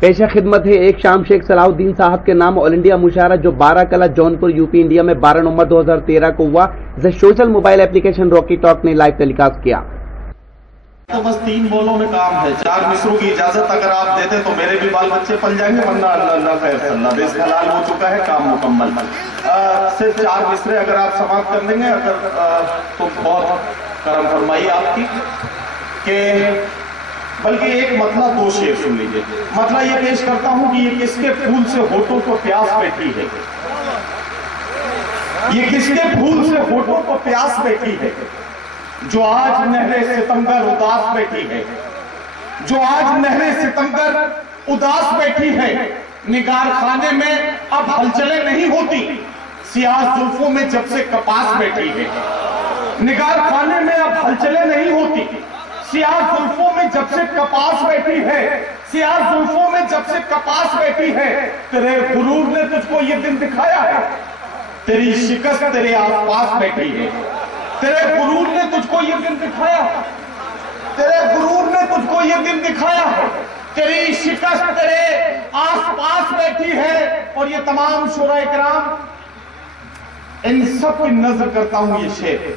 पेशा खिदमत है एक शाम शेख सलाहुद्दीन साहब के नाम ऑल इंडिया मुशायरा जो 12 कला जौनपुर यूपी इंडिया में 12 नवंबर 2013 को हुआ, जिसे social mobile application Rocky talk ने लाइव टेलीकास्ट किया। तो बस 3 बोलों में काम है, 4 मिसरों की इजाजत अगर आप देते तो मेरे भी बाल बच्चे पल जाएंगे, वरना अल्लाह खैर सल्ला बेस हलाल हो चुका है, काम मुकम्मल। सिर्फ 4 मिसरे अगर आप समाप्त कर देंगे तो बहुत करम फरमाई आपकी। कि बल्कि एक मतला 2 शेर सुन लीजिए। मतला ये पेश करता हूं कि ये किसके फूल से होठों को प्यास बैठी है, ये किसके फूल से होठों को प्यास बैठी है, जो आज नहरे सितमगर उदास बैठी है, जो आज नहरे सितमगर उदास बैठी है। निगार खाने में अब हलचलें नहीं होती, सियाह जुल्फों में जब से कपास बैठी है। निगार खाने में अब हलचलें नहीं होती, सियाह जुल्फों में जब से कपास बैठी है, सियाह जुल्फों में जब से कपास बैठी है। तेरे गुरूर ने तुझको ये दिन दिखाया है, तेरी शिकस्त तेरे आसपास बैठी है। तेरे गुरूर ने तुझको ये दिन दिखाया है, तेरे गुरूर ने तुझको ये दिन दिखाया है, तेरी शिकस्त तेरे आसपास बैठी है। और ये तमाम शुरा इकराम, इन सब की नजर करता हूं ये शेर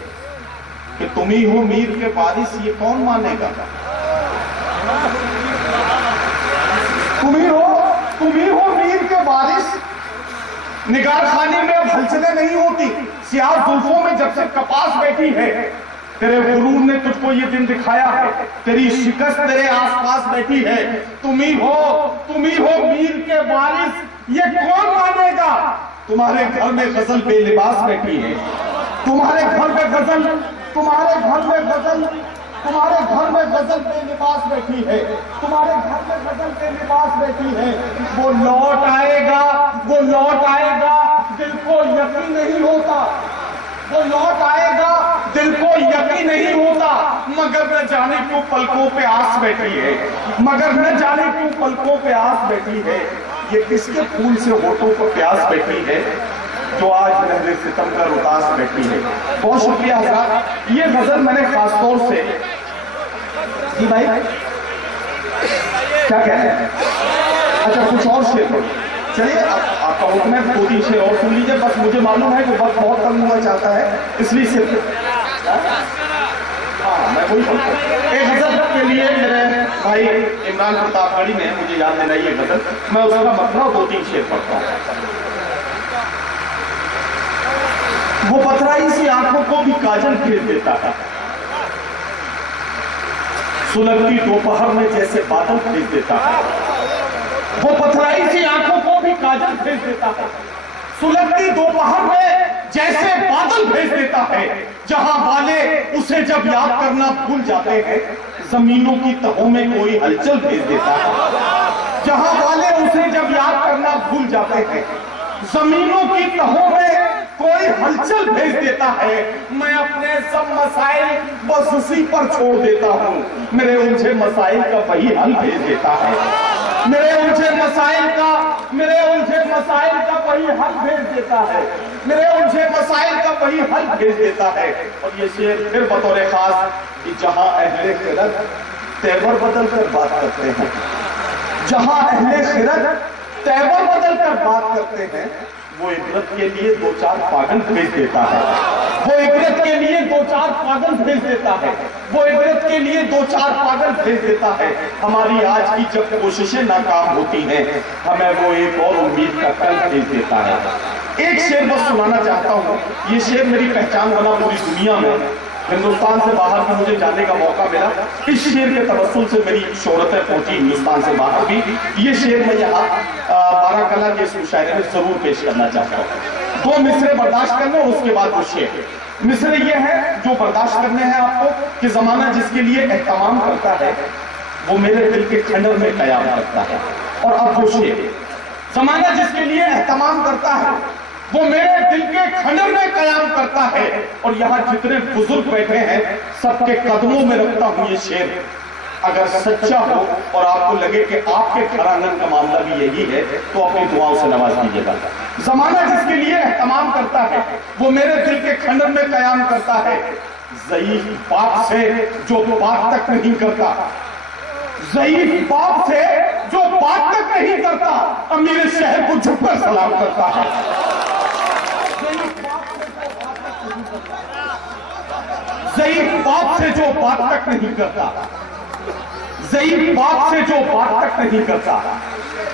कि तुम ही हो मीर के बारिश, ये कौन मानेगा। तुम ही हो मीर के बारिश। निगार खाने में अब हलचलें नहीं होती, सियाह जुल्फों में जब से कपास बैठी है। तेरे गुरूर ने तुझको ये दिन दिखाया है, तेरी शिकस्त तेरे आसपास बैठी है। तुम ही हो मीर के बारिश, ये कौन मानेगा। तुम्हारे घर में गजल बेलिबास बैठी है, तुम्हारे घर में गजल बेलिबास बैठी है, तुम्हारे घर में गजल बेलिबास बैठी है। वो लौट आएगा दिल को यकीन नहीं होता, वो लौट आएगा दिल को यकीन नहीं होता। मगर न जाने क्यों पलकों पे आस बैठी है, मगर न जाने क्यों पलकों पे आस बैठी है। ये किसके फूल से होठों को प्यास बैठी है, जो आज नहरे सितमगर उदास बैठी है। बहुत शुक्रिया हज़रात। ये गजल मैंने खास तौर से, जी भाई क्या कहते हैं, अच्छा कुछ और शेर पढ़ो। चलिए आपका हुक्म है, 2-3 शेर और सुन लीजिए। बस मुझे मालूम है कि वक्त बहुत कम हुआ चाहता है, इसलिए सिर्फ मैं वही एक गजल के लिए मेरे भाई इमरान प्रताप गढ़ी में मुझे याद दिलाई ये गजल, मैं उसका मतलब 2-3 शेर पढ़ता हूँ। वो पथराई सी आंखों को भी काजल फेर देता है, सुलगती दोपहर में जैसे बादल भेज देता है। वो पथराई सी आंखों को भी काजल भेज देता है, सुलगती दोपहर में जैसे बादल भेज देता है। जहां वाले उसे जब याद करना भूल जाते हैं, जमीनों की तहों में कोई हलचल भेज देता है। जहां वाले उसे जब याद करना भूल जाते हैं, जमीनों की तहों में कोई हलचल भेज देता है। मैं अपने सब मसाइल बस उसी पर छोड़ देता हूँ, मेरे उलझे मसाइल का वही हल भेज देता है। मेरे उलझे मसाइल का वही हल भेज देता है, मेरे उलझे मसाइल का वही हल भेज देता है। और ये शेर फिर बतौर खास कि जहां अहले खिरत तेवर बदल कर बात करते हैं, जहां अहले खिरत तेवर बदल कर बात करते हैं, वो इबरत के लिए 2-4 पागल भेज देता है। वो इबरत के लिए 2-4 पागल भेज देता है, वो इबरत के लिए 2-4 पागल भेज देता है। हमारी आज की जब कोशिशें नाकाम होती हैं, हमें वो एक और उम्मीद का कल भेज देता है। एक शेर बस सुनाना चाहता हूँ, ये शेर मेरी पहचान बना पूरी दुनिया में। हिंदुस्तान से बाहर भी मुझे जाने का मौका मिला, इस शेर के तवस्सुल से मेरी शोहरतें पहुंची हिंदुस्तान से बाहर भी। ये शेर मैं यहाँ 12 कला के इस मुशायरे में जरूर पेश करना चाहता हूँ। 2 मिसरे बर्दाश्त करने और उसके बाद वो शेर। मिसरे ये है जो बर्दाश्त करने हैं आपको कि जमाना जिसके लिए एहतमाम करता है, वो मेरे दिल के खंडर में कयाम करता है। और अब वो शेर, जमाना जिसके लिए एहतमाम करता है, वो मेरे दिल के खंडर में कयाम करता है। और यहाँ जितने बुजुर्ग बैठे हैं, सबके कदमों में रखता हूँ ये शेर। अगर सच्चा हो और आपको लगे कि आपके घरांगन का मामला भी यही है, तो अपनी दुआओं से नवाज दीजिएगा। जमाना जिसके लिए एहतमाम करता है, वो मेरे दिल के खंडर में कयाम करता है। ज़ईफ बाप से जो बात तक नहीं करता, ज़ईफ बाप से जो बात तक अमीर शहर को झुककर सलाम करता है। ज़ईफ बाप से जो बात तक नहीं करता, ज़ईफ बाप से जो बात तक नहीं करता,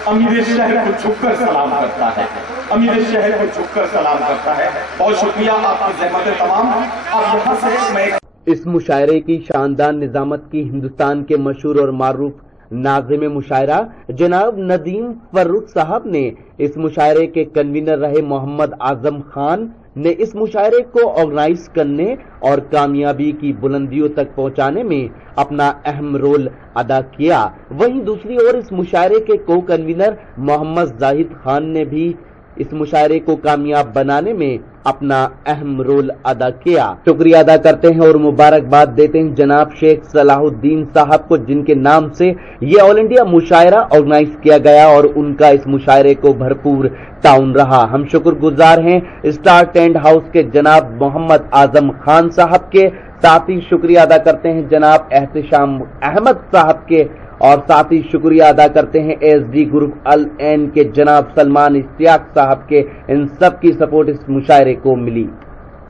अमीर शहर को झुककर सलाम करता है, अमीर शहर को झुककर सलाम करता है। बहुत शुक्रिया आपकी ज़हमत तमाम। अब यहाँ से मैं इस मुशायरे की शानदार निजामत की हिंदुस्तान के मशहूर और मारूफ नाज़िम मुशायरा जनाब नदीम फर्रुख साहब ने इस मुशायरे के कन्वीनर रहे मोहम्मद आजम खान ने इस मुशायरे को ऑर्गेनाइज करने और कामयाबी की बुलंदियों तक पहुंचाने में अपना अहम रोल अदा किया। वहीं दूसरी ओर इस मुशायरे के को कन्वीनर मोहम्मद जाहिद खान ने भी इस मुशायरे को कामयाब बनाने में अपना अहम रोल अदा किया। शुक्रिया अदा करते हैं और मुबारकबाद देते हैं जनाब शेख सलाहुद्दीन साहब को, जिनके नाम से ये ऑल इंडिया मुशायरा ऑर्गेनाइज किया गया और उनका इस मुशायरे को भरपूर ताउन रहा। हम शुक्रगुजार हैं स्टार टेंट हाउस के जनाब मोहम्मद आजम खान साहब के, साथ ही शुक्रिया अदा करते हैं जनाब एहतिशाम अहमद साहब के, और साथ ही शुक्रिया अदा करते हैं एसडी ग्रुप अल एन के जनाब सलमान इश्तियाक साहब के। इन सब की सपोर्ट इस मुशायरे को मिली।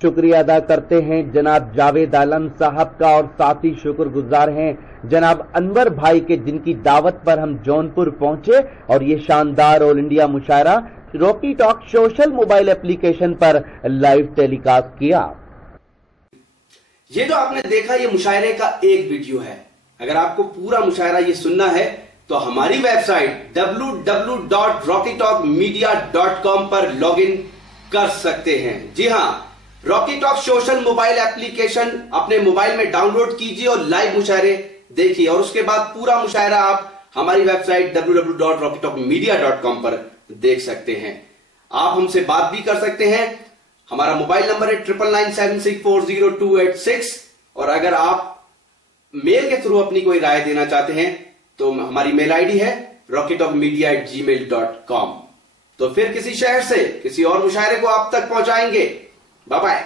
शुक्रिया अदा करते हैं जनाब जावेद आलम साहब का, और साथ ही शुक्रगुजार हैं जनाब अनवर भाई के, जिनकी दावत पर हम जौनपुर पहुंचे और ये शानदार all India mushaira Rocky talk social mobile application पर लाइव टेलीकास्ट किया। ये जो आपने देखा ये मुशायरे का एक वीडियो है। अगर आपको पूरा मुशायरा ये सुनना है तो हमारी वेबसाइट www.rockytalkmedia.com पर लॉगिन कर सकते हैं। जी हां, Rocky talk social mobile application अपने मोबाइल में डाउनलोड कीजिए और लाइव मुशायरे देखिए, और उसके बाद पूरा मुशायरा आप हमारी वेबसाइट www.rockytalkmedia.com पर देख सकते हैं। आप हमसे बात भी कर सकते हैं। हमारा मोबाइल नंबर है 9997640286, और अगर आप मेल के थ्रू अपनी कोई राय देना चाहते हैं तो हमारी मेल आईडी है rockytalkmedia@gmail.com। तो फिर किसी शहर से किसी और मुशायरे को आप तक पहुंचाएंगे। Bye bye.